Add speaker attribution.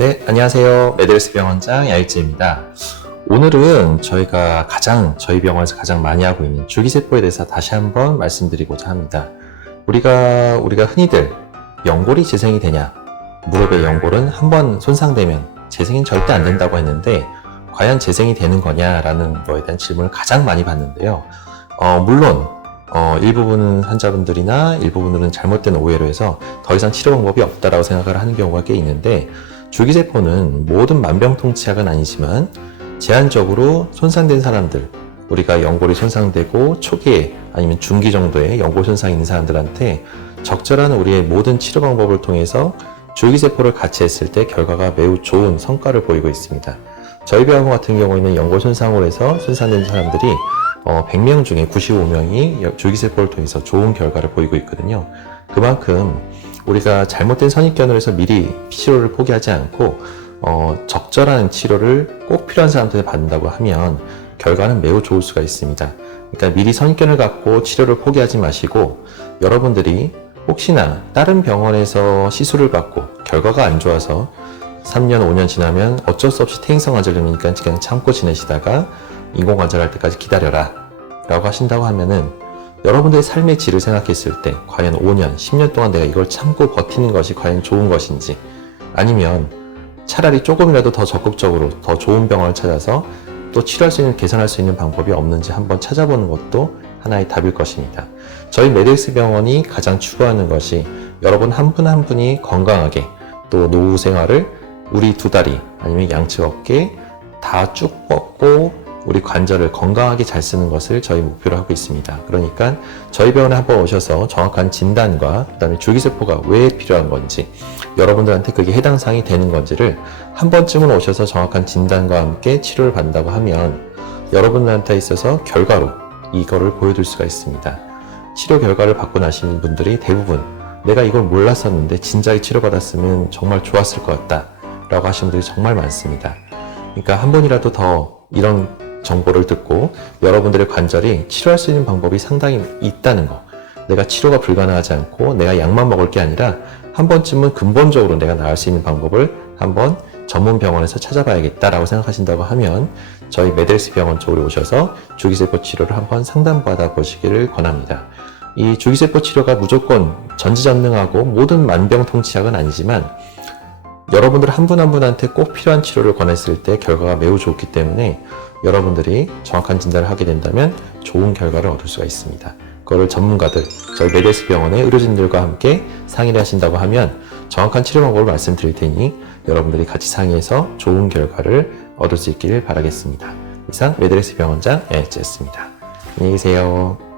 Speaker 1: 네, 안녕하세요. 메드레스 병원장 야일재입니다. 오늘은 저희가 가장, 저희 병원에서 가장 많이 하고 있는 줄기세포에 대해서 다시 한번 말씀드리고자 합니다. 우리가, 우리가 흔히들 연골이 재생이 되냐? 무릎의 연골은 한 번 손상되면 재생이 절대 안 된다고 했는데, 과연 재생이 되는 거냐라는 거에 대한 질문을 가장 많이 받는데요. 어, 물론, 어, 일부분 환자분들이나 일부분들은 잘못된 오해로 해서 더 이상 치료 방법이 없다라고 생각을 하는 경우가 꽤 있는데, 줄기세포는 모든 만병통치약은 아니지만 제한적으로 손상된 사람들, 우리가 연골이 손상되고 초기에 아니면 중기 정도의 연골 손상이 있는 사람들한테 적절한 우리의 모든 치료 방법을 통해서 줄기세포를 같이 했을 때 결과가 매우 좋은 성과를 보이고 있습니다. 저희 병원 같은 경우에는 연골 손상으로 해서 손상된 사람들이 어, 100명 중에 95명이 줄기세포를 통해서 좋은 결과를 보이고 있거든요. 그만큼 우리가 잘못된 선입견으로 해서 미리 치료를 포기하지 않고 어, 적절한 치료를 꼭 필요한 사람들에 받는다고 하면 결과는 매우 좋을 수가 있습니다. 그러니까 미리 선입견을 갖고 치료를 포기하지 마시고 여러분들이 혹시나 다른 병원에서 시술을 받고 결과가 안 좋아서 3년, 5년 지나면 어쩔 수 없이 퇴행성 관절염이니까 그냥 참고 지내시다가 인공관절할 때까지 기다려라 라고 하신다고 하면은 여러분들의 삶의 질을 생각했을 때 과연 5년, 10년 동안 내가 이걸 참고 버티는 것이 과연 좋은 것인지 아니면 차라리 조금이라도 더 적극적으로 더 좋은 병원을 찾아서 또 치료할 수 있는, 개선할 수 있는 방법이 없는지 한번 찾아보는 것도 하나의 답일 것입니다. 저희 메데스 병원이 가장 추구하는 것이 여러분 한분한 분이 건강하게 또 노후 생활을 우리 두 다리 아니면 양측 어깨 다 쭉 뻗고 우리 관절을 건강하게 잘 쓰는 것을 저희 목표로 하고 있습니다. 그러니까 저희 병원에 한번 오셔서 정확한 진단과 그다음에 줄기세포가 왜 필요한 건지 여러분들한테 그게 해당 사항이 되는 건지를 한 번쯤은 오셔서 정확한 진단과 함께 치료를 받는다고 하면 여러분들한테 있어서 결과로 이거를 보여줄 수가 있습니다. 치료 결과를 받고 나시는 분들이 대부분 내가 이걸 몰랐었는데 진작에 치료받았으면 정말 좋았을 것 같다 라고 하시는 분들이 정말 많습니다. 그러니까 한 번이라도 더 이런 정보를 듣고 여러분들의 관절이 치료할 수 있는 방법이 상당히 있다는 거. 내가 치료가 불가능하지 않고 내가 약만 먹을 게 아니라 한 번쯤은 근본적으로 내가 나을 수 있는 방법을 한번 전문 병원에서 찾아봐야겠다라고 생각하신다고 하면 저희 메델스 병원 쪽으로 오셔서 줄기세포 치료를 한번 상담받아 보시기를 권합니다. 이 줄기세포 치료가 무조건 전지전능하고 모든 만병통치약은 아니지만 여러분들 한 분 한 분한테 꼭 필요한 치료를 권했을 때 결과가 매우 좋기 때문에 여러분들이 정확한 진단을 하게 된다면 좋은 결과를 얻을 수가 있습니다. 그거를 전문가들, 저희 메데스 병원의 의료진들과 함께 상의를 하신다고 하면 정확한 치료 방법을 말씀드릴 테니 여러분들이 같이 상의해서 좋은 결과를 얻을 수 있기를 바라겠습니다. 이상 메드레스 병원장 에이치였습니다. 안녕히 계세요.